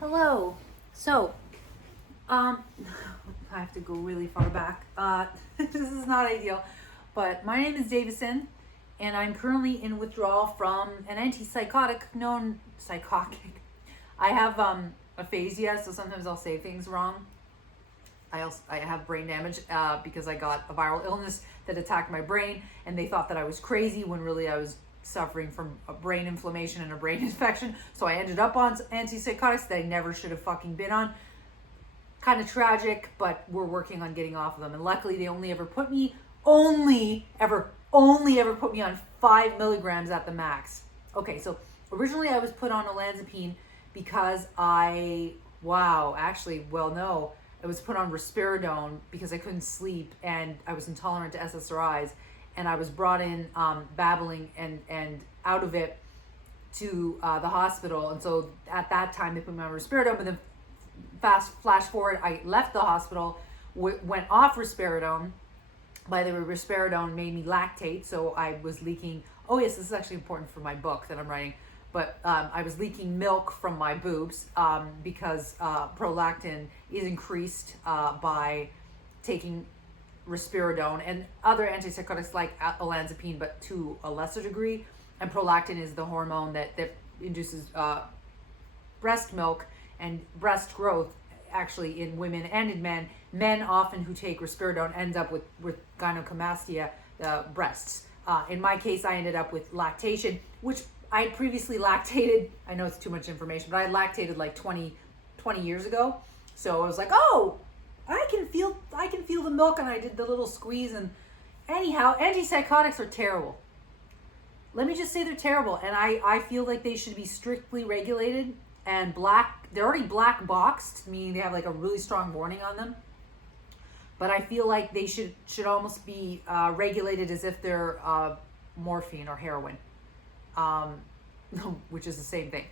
Hello. So, I have to go really far back. This is not ideal, but my name is Davison, and I'm currently in withdrawal from an antipsychotic known psychotic. I have aphasia, so sometimes I'll say things wrong. I have brain damage because I got a viral illness that attacked my brain, and they thought that I was crazy when really I was suffering from a brain inflammation and a brain infection. So I ended up on antipsychotics that I never should have fucking been on. Kind of tragic, but we're working on getting off of them. And luckily they only ever put me on 5 milligrams at the max. Okay, so originally I was put on Olanzapine because I was put on Risperidone because I couldn't sleep and I was intolerant to SSRIs, and I was brought in babbling and out of it to the hospital. And so at that time they put me on Risperidone, but then flash forward, I left the hospital, went off Risperidone. By the way, Risperidone made me lactate, so I was leaking. Oh yes, this is actually important for my book that I'm writing. But I was leaking milk from my boobs because prolactin is increased by taking Risperidone and other antipsychotics like Olanzapine, but to a lesser degree. And prolactin is the hormone that induces breast milk and breast growth, actually, in women and in men. Men often who take Risperidone end up with gynecomastia, breasts. In my case, I ended up with lactation, which I had previously lactated. I know it's too much information, but I lactated like 20 years ago. So I was like, oh, I can feel the milk, and I did the little squeeze. And anyhow, antipsychotics are terrible. Let me just say they're terrible, and I feel like they should be strictly regulated and they're already black boxed, meaning they have like a really strong warning on them. But I feel like they should almost be regulated as if they're morphine or heroin, which is the same thing.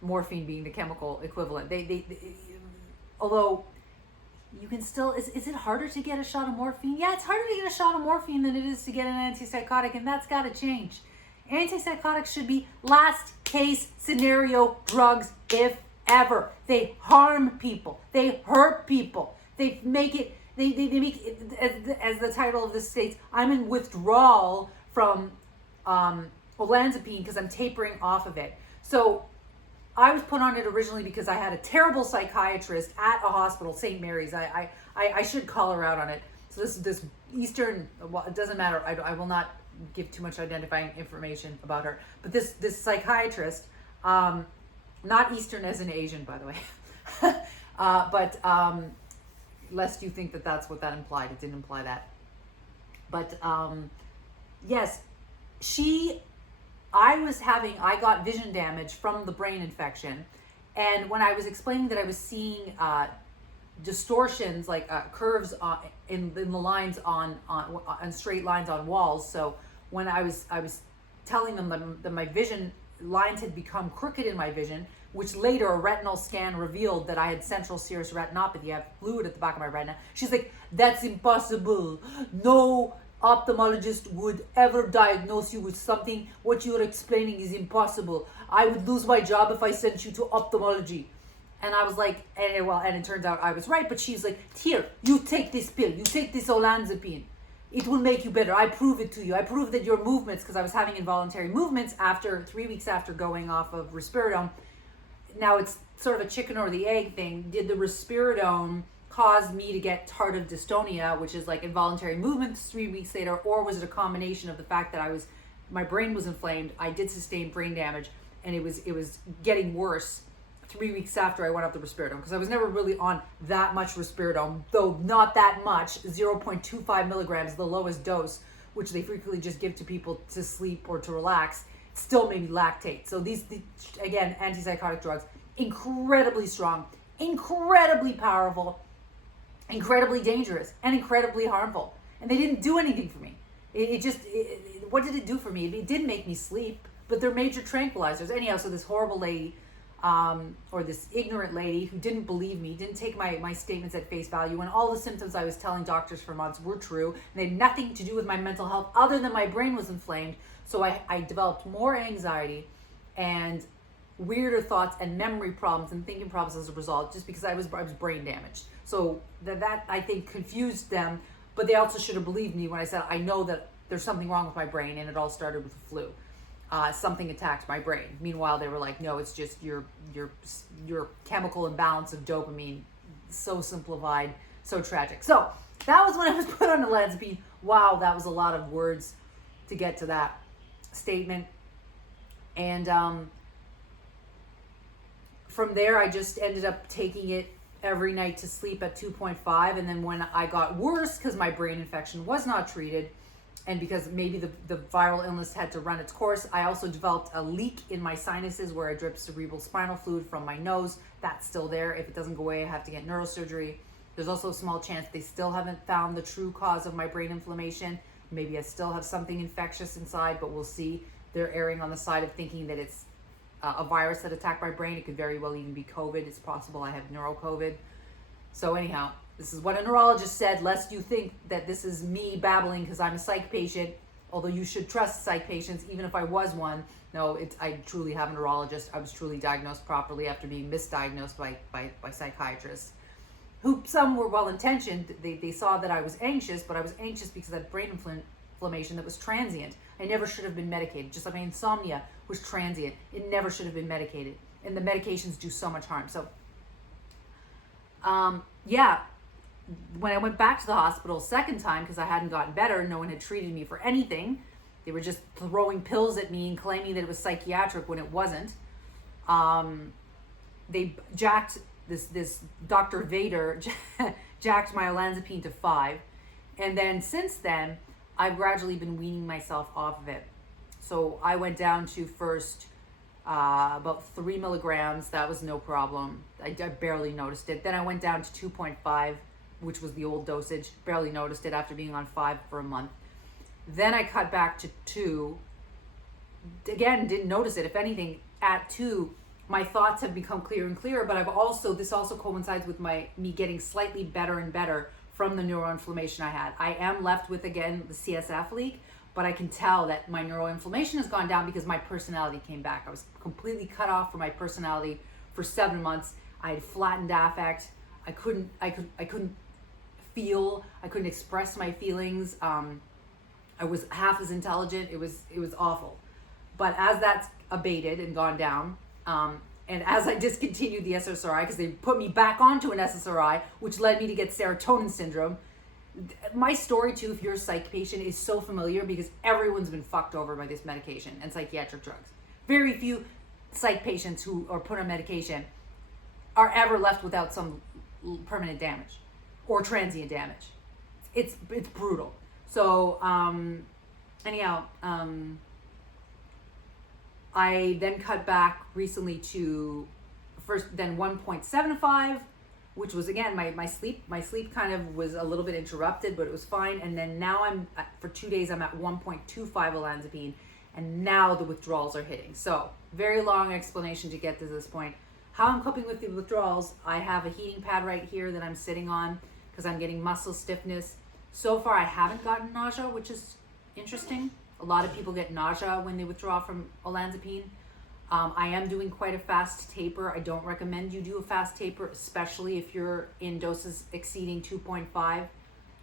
Morphine being the chemical equivalent. They although you can still, is it harder to get a shot of morphine? Yeah, it's harder to get a shot of morphine than it is to get an antipsychotic, and that's got to change. Antipsychotics should be last case scenario drugs, if ever. They harm people. They hurt people. They make it, they make it, as the title of this states, I'm in withdrawal from Olanzapine because I'm tapering off of it. So I was put on it originally because I had a terrible psychiatrist at a hospital, St. Mary's. I should call her out on it. So this Eastern, well, it doesn't matter. I will not give too much identifying information about her. But this psychiatrist, not Eastern as in Asian, by the way, but lest you think that that's what that implied. It didn't imply that. But yes, I got vision damage from the brain infection. And when I was explaining that I was seeing distortions, like curves in the lines on straight lines on walls. So when I was telling them that my vision lines had become crooked in my vision, which later a retinal scan revealed that I had central serous retinopathy. I have fluid at the back of my retina. She's like, that's impossible. No ophthalmologist would ever diagnose you with something. What you're explaining is impossible. I would lose my job if I sent you to ophthalmology. And I was like, and it turns out I was right. But she's like, here, you take this pill. You take this Olanzapine. It will make you better. I prove it to you. I prove that your movements, because I was having involuntary movements after 3 weeks after going off of Risperidone. Now it's sort of a chicken or the egg thing. Did the Risperidone cause me to get tardive dystonia, which is like involuntary movements 3 weeks later, or was it a combination of the fact that my brain was inflamed, I did sustain brain damage, and it was getting worse 3 weeks after I went off the Risperidone, because I was never really on that much Risperidone, though not that much. 0.25 milligrams, the lowest dose, which they frequently just give to people to sleep or to relax, still made me lactate. So these again, antipsychotic drugs, incredibly strong, incredibly powerful, incredibly dangerous, and incredibly harmful. And they didn't do anything for me. What did it do for me? It did make me sleep, but they're major tranquilizers. Anyhow, so this horrible lady, or this ignorant lady who didn't believe me, didn't take my statements at face value, when all the symptoms I was telling doctors for months were true, and they had nothing to do with my mental health other than my brain was inflamed. So I developed more anxiety, and weirder thoughts and memory problems and thinking problems as a result, just because I was brain damaged. So that I think confused them, but they also should have believed me when I said I know that there's something wrong with my brain, and it all started with the flu. Something attacked my brain. Meanwhile, they were like, no, it's just your chemical imbalance of dopamine. So simplified, so tragic. So that was when I was put on olanzapine. Wow, that was a lot of words to get to that statement. And from there, I just ended up taking it every night to sleep at 2.5. And then when I got worse, because my brain infection was not treated, and because maybe the viral illness had to run its course, I also developed a leak in my sinuses where I drip cerebral spinal fluid from my nose. That's still there. If it doesn't go away, I have to get neurosurgery. There's also a small chance they still haven't found the true cause of my brain inflammation. Maybe I still have something infectious inside, but we'll see. They're erring on the side of thinking that it's a virus that attacked my brain. It could very well even be COVID. It's possible I have neuro-COVID. So anyhow, this is what a neurologist said, lest you think that this is me babbling because I'm a psych patient, although you should trust psych patients, even if I was one. No, I truly have a neurologist. I was truly diagnosed properly after being misdiagnosed by psychiatrists, who some were well-intentioned. They saw that I was anxious, but I was anxious because of that brain inflammation that was transient. I never should have been medicated. Just like my insomnia was transient. It never should have been medicated. And the medications do so much harm. So, yeah. When I went back to the hospital second time, because I hadn't gotten better, no one had treated me for anything. They were just throwing pills at me and claiming that it was psychiatric when it wasn't. They jacked this Dr. Vader jacked my olanzapine to 5. And then since then, I've gradually been weaning myself off of it. So I went down to first about 3 milligrams. That was no problem. I barely noticed it. Then I went down to 2.5, which was the old dosage. Barely noticed it after being on 5 for a month. Then I cut back to 2. Again, didn't notice it. If anything, at 2, my thoughts have become clearer and clearer, but this also coincides with me getting slightly better and better from the neuroinflammation I had. I am left with, again, the CSF leak, but I can tell that my neuroinflammation has gone down because my personality came back. I was completely cut off from my personality for 7 months. I had flattened affect. I couldn't feel. I couldn't express my feelings. I was half as intelligent. It was awful. But as that's abated and gone down, and as I discontinued the SSRI, because they put me back onto an SSRI, which led me to get serotonin syndrome. My story too, if you're a psych patient, is so familiar because everyone's been fucked over by this medication and psychiatric drugs. Very few psych patients who are put on medication are ever left without some permanent damage or transient damage. It's brutal. So anyhow, I then cut back recently to then 1.75, which was, again, my sleep kind of was a little bit interrupted, but it was fine. And then now for 2 days I'm at 1.25 olanzapine, and now the withdrawals are hitting. So very long explanation to get to this point. How I'm coping with the withdrawals: I have a heating pad right here that I'm sitting on because I'm getting muscle stiffness. So far I haven't gotten nausea, which is interesting. A lot of people get nausea when they withdraw from olanzapine. I am doing quite a fast taper. I don't recommend you do a fast taper, especially if you're in doses exceeding 2.5.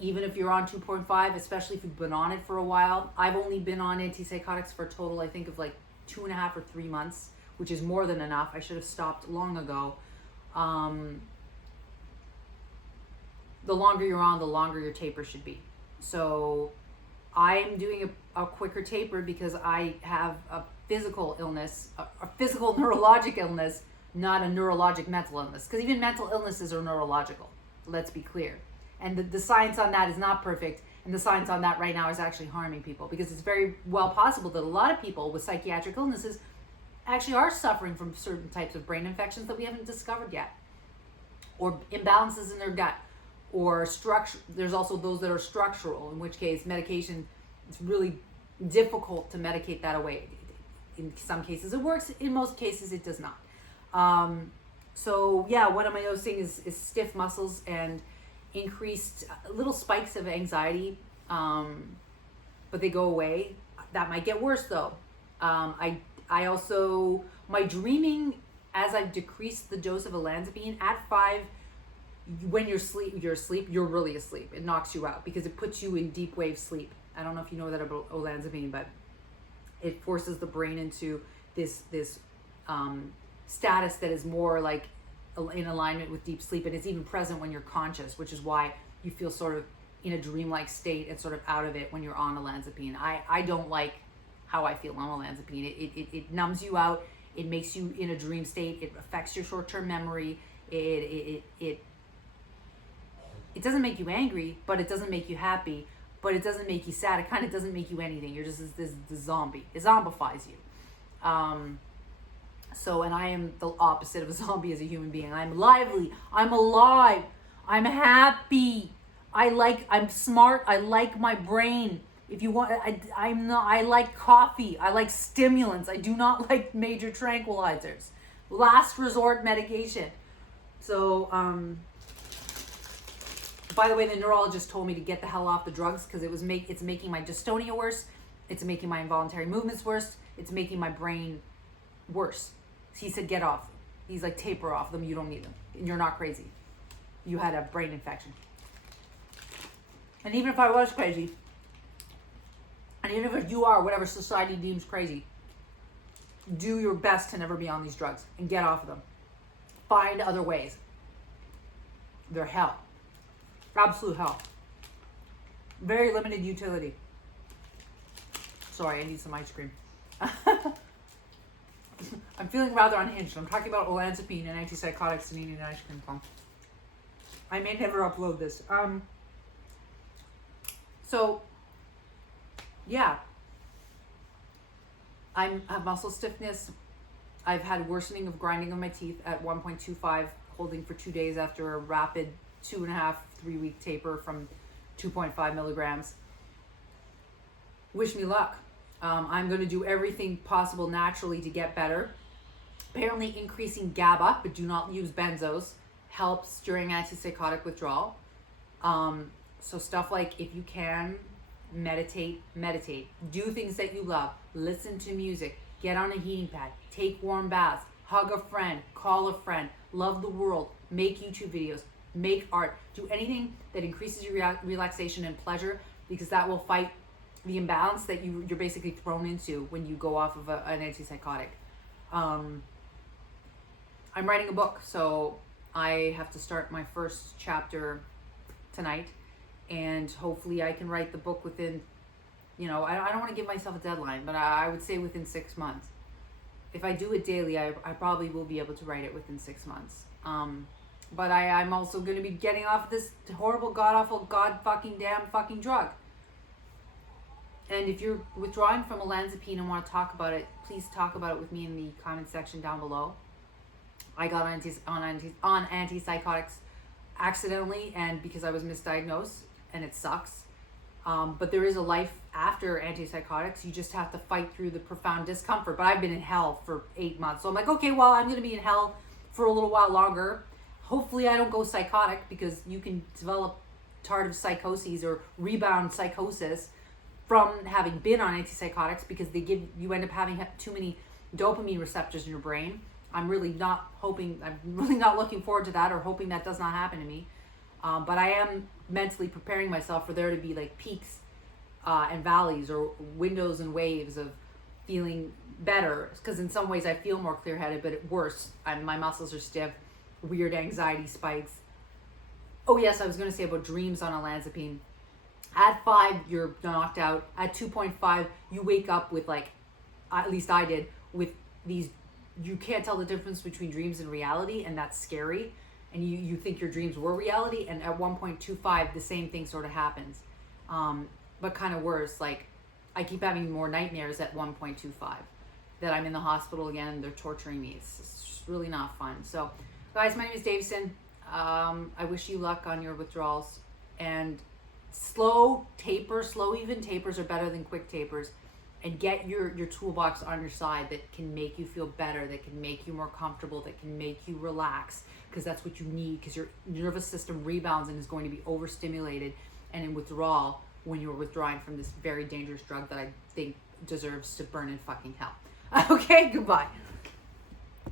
Even if you're on 2.5, especially if you've been on it for a while. I've only been on antipsychotics for a total, I think, of like 2.5 or 3 months, which is more than enough. I should have stopped long ago. The longer you're on, the longer your taper should be. So I'm doing a quicker taper because I have a physical illness, a physical neurologic illness, not a neurologic mental illness. Because even mental illnesses are neurological, let's be clear. And the science on that is not perfect. And the science on that right now is actually harming people, because it's very well possible that a lot of people with psychiatric illnesses actually are suffering from certain types of brain infections that we haven't discovered yet, or imbalances in their gut, or structure. There's also those that are structural, in which case medication, it's really difficult to medicate that away. In some cases it works, in most cases it does not. So yeah, what am I noticing is stiff muscles and increased little spikes of anxiety, but they go away. That might get worse though. I also My dreaming, as I've decreased the dose of olanzapine, at 5, when you're asleep, you're really asleep. It knocks you out because it puts you in deep wave sleep. I don't know if you know that about olanzapine, but it forces the brain into this status that is more like in alignment with deep sleep, and it's even present when you're conscious, which is why you feel sort of in a dreamlike state and sort of out of it when you're on olanzapine. I don't like how I feel on olanzapine. It numbs you out. It makes you in a dream state. It affects your short-term memory. It doesn't make you angry, but it doesn't make you happy, but it doesn't make you sad. It kind of doesn't make you anything. You're just this zombie. It zombifies you. And I am the opposite of a zombie as a human being. I'm lively. I'm alive. I'm happy. I'm smart. I like my brain. If you want, I like coffee. I like stimulants. I do not like major tranquilizers. Last resort medication. So, by the way, the neurologist told me to get the hell off the drugs because it's making my dystonia worse. It's making my involuntary movements worse. It's making my brain worse. He said, get off. He's like, taper off them. You don't need them. And you're not crazy. You had a brain infection. And even if I was crazy, and even if you are, whatever society deems crazy, do your best to never be on these drugs and get off of them. Find other ways. They're hell. Absolute hell. Very limited utility. Sorry, I need some ice cream. I'm feeling rather unhinged. I'm talking about olanzapine and antipsychotics and eating an ice cream cone. I may never upload this. So, yeah. I have muscle stiffness. I've had worsening of grinding of my teeth at 1.25, holding for 2 days after a rapid 2.5, 3 week taper from 2.5 milligrams. Wish me luck. I'm going to do everything possible naturally to get better. Apparently increasing GABA, but do not use benzos, helps during antipsychotic withdrawal. So stuff like, if you can, meditate. Do things that you love. Listen to music. Get on a heating pad. Take warm baths. Hug a friend. Call a friend. Love the world. Make YouTube videos. Make art. Do anything that increases your relaxation and pleasure, because that will fight the imbalance that you're basically thrown into when you go off of an antipsychotic. I'm writing a book, so I have to start my first chapter tonight, and hopefully I can write the book within, I don't want to give myself a deadline, but I would say within 6 months. If I do it daily, I probably will be able to write it within 6 months. But I'm also going to be getting off this horrible, god-awful, god-fucking-damn-fucking drug. And if you're withdrawing from olanzapine and want to talk about it, please talk about it with me in the comment section down below. I got on antipsychotics accidentally and because I was misdiagnosed, and it sucks. But there is a life after antipsychotics. You just have to fight through the profound discomfort. But I've been in hell for 8 months. So I'm like, okay, well, I'm going to be in hell for a little while longer. Hopefully I don't go psychotic, because you can develop tardive psychoses or rebound psychosis from having been on antipsychotics, because you end up having too many dopamine receptors in your brain. I'm really not looking forward to that, or hoping that does not happen to me. But I am mentally preparing myself for there to be like peaks and valleys, or windows and waves of feeling better. Because in some ways I feel more clear-headed, but at worse, my muscles are stiff, weird anxiety spikes. Oh yes, I was going to say about dreams on olanzapine. At 5, you're knocked out. At 2.5, you wake up with at least I did, with these, you can't tell the difference between dreams and reality, and that's scary. And you think your dreams were reality, and at 1.25, the same thing sort of happens. But kind of worse, I keep having more nightmares at 1.25, that I'm in the hospital again and they're torturing me. It's just really not fun. So, guys, my name is Davison. I wish you luck on your withdrawals, and slow even tapers are better than quick tapers, and get your toolbox on your side that can make you feel better, that can make you more comfortable, that can make you relax, because that's what you need, because your nervous system rebounds and is going to be overstimulated and in withdrawal when you're withdrawing from this very dangerous drug that I think deserves to burn in fucking hell. Okay, goodbye.